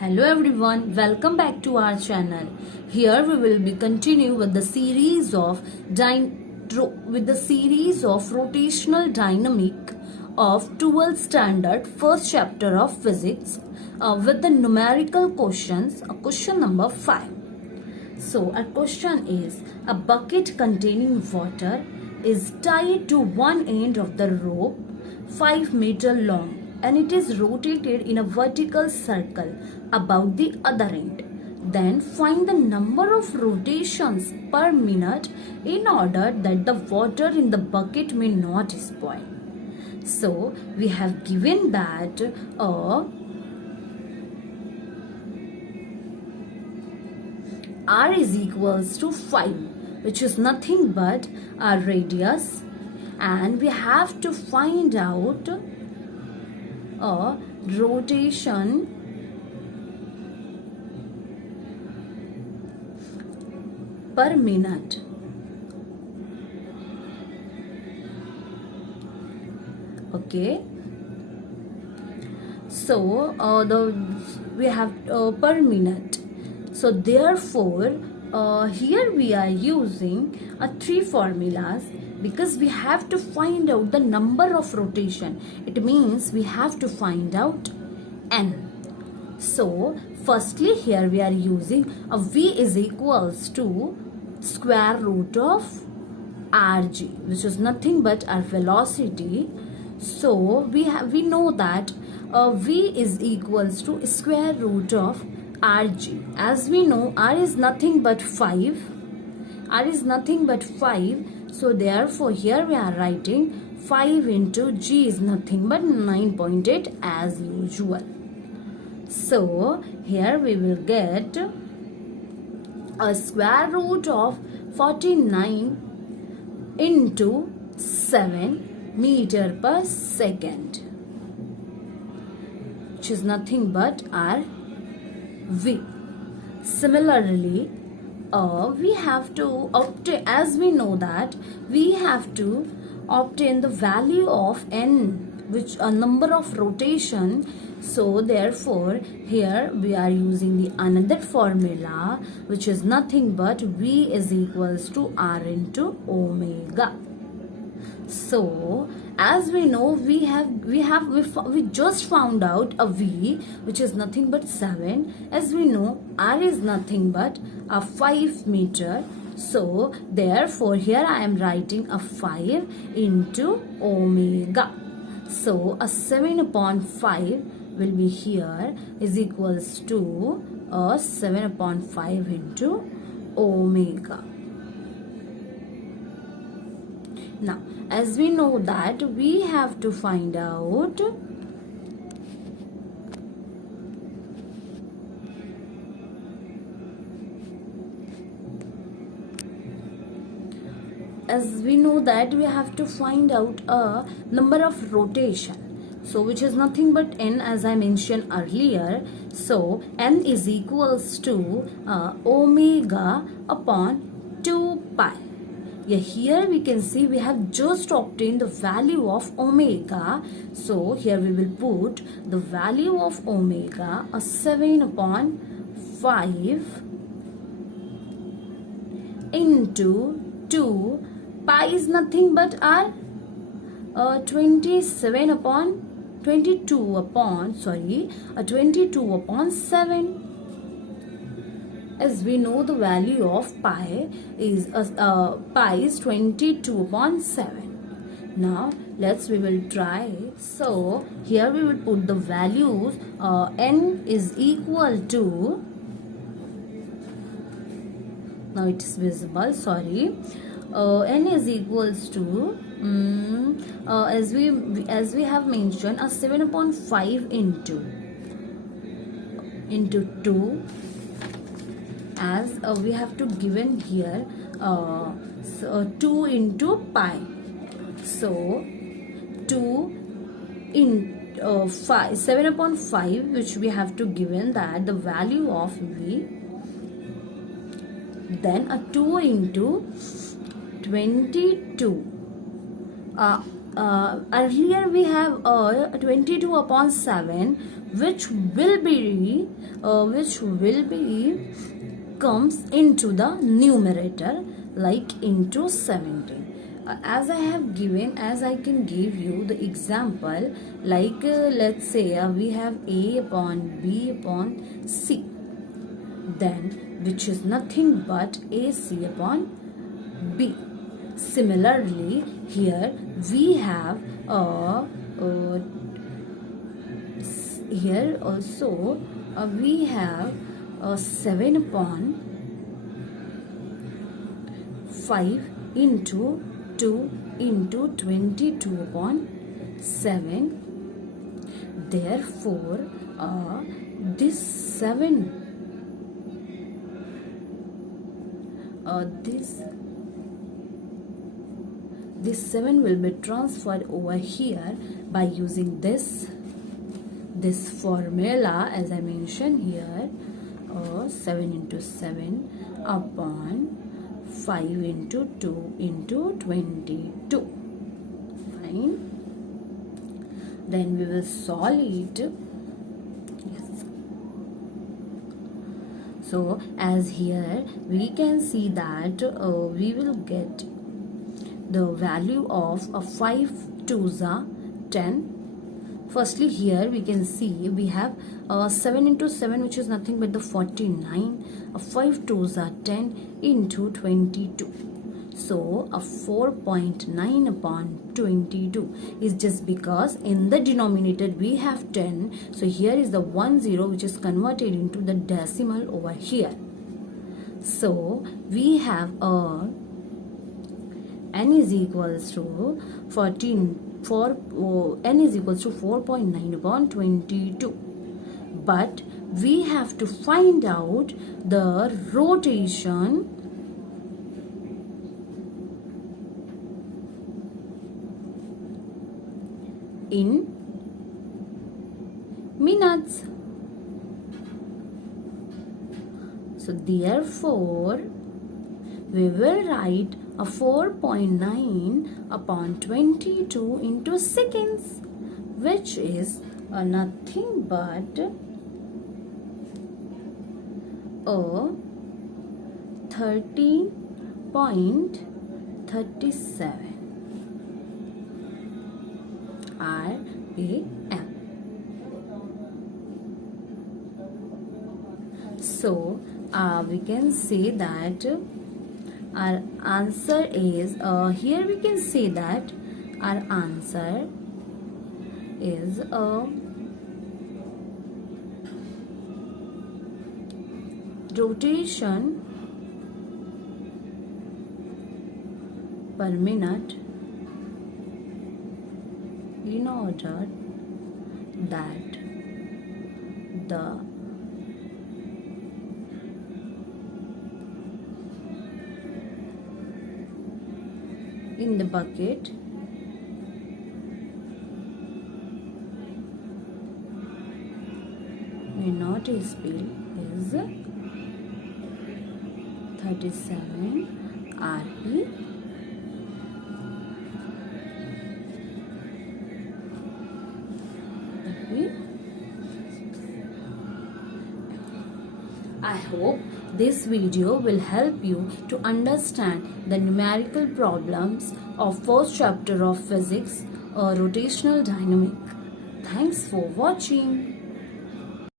Hello everyone, welcome back to our channel. Here we will be continue with the series of rotational dynamic of 12th standard first chapter of physics with the numerical questions, question number 5. So our question is, a bucket containing water is tied to one end of the rope 5 meter long and it is rotated in a vertical circle about the other end. Then find the number of rotations per minute in order that the water in the bucket may not spoil. So we have given that R is equals to 5, which is nothing but our radius, and we have to find out a rotation per minute. Okay, so we have per minute. So therefore here we are using three formulas because we have to find out the number of rotation. It means we have to find out n. So firstly here we are using a v is equals to square root of rg, which is nothing but our velocity. So we know that v is equals to square root of rg. As we know, r is nothing but 5. So therefore here we are writing 5 into g is nothing but 9.8 as usual. So here we will get a square root of 49 into 7 meter per second, which is nothing but our v. Similarly, we have to obtain, as we know that we have to obtain the value of n, which a number of rotation. So therefore here we are using the another formula, which is nothing but v is equals to r into omega. So as we know, we just found out a v, which is nothing but 7. As we know, r is nothing but a 5 meter. So therefore here I am writing a 5 into omega. So a 7 upon 5 will be here is equals to a 7 upon 5 into omega. Now, as we know that we have to find out a number of rotation. So which is nothing but n, as I mentioned earlier. So n is equals to omega upon 2 pi. Yeah, here we can see we have just obtained the value of omega. So here we will put the value of omega a 7 upon 5 into 2. Pi is nothing but our 22 upon 7. As we know, the value of pi is 22 upon 7. Now we will try. So here we will put the values. N is equal to, now it is visible, sorry. N is equals to as we have mentioned a 7 upon 5 into 2, as we have to given here 2 into pi. So 2 in 7 upon 5, which we have to given that the value of v, then a 2 into 22 earlier we have 22 upon 7, which will be comes into the numerator, like into 17. As I can give you the example, like let's say we have A upon B upon C, then which is nothing but AC upon B. Similarly, here we have here also we have 7 upon 5 into 2 into 22 upon 7. Therefore, this 7 this 7 will be transferred over here by using this formula, as I mentioned here, 7 into 7 upon 5 into 2 into 22. Fine. Then we will solve it. Yes. So as here we can see that we will get the value of 5 2s are 10. Firstly, here we can see we have 7 into 7, which is nothing but the 49. 5 2s are 10 into 22. So a 4.9 upon 22 is just because in the denominator we have 10. So here is the 10, which is converted into the decimal over here. So we have n is equals to 4.9 upon 22. But we have to find out the rotation in minutes. So therefore we will write a 4.9 upon 22 into seconds, which is nothing but a 13.37 RPM. So we can say that our answer is here we can say that our answer is rotation per minute in order that the in the bucket may not spill is 37 RP. I hope this video will help you to understand the numerical problems of first chapter of physics, rotational dynamic. Thanks for watching.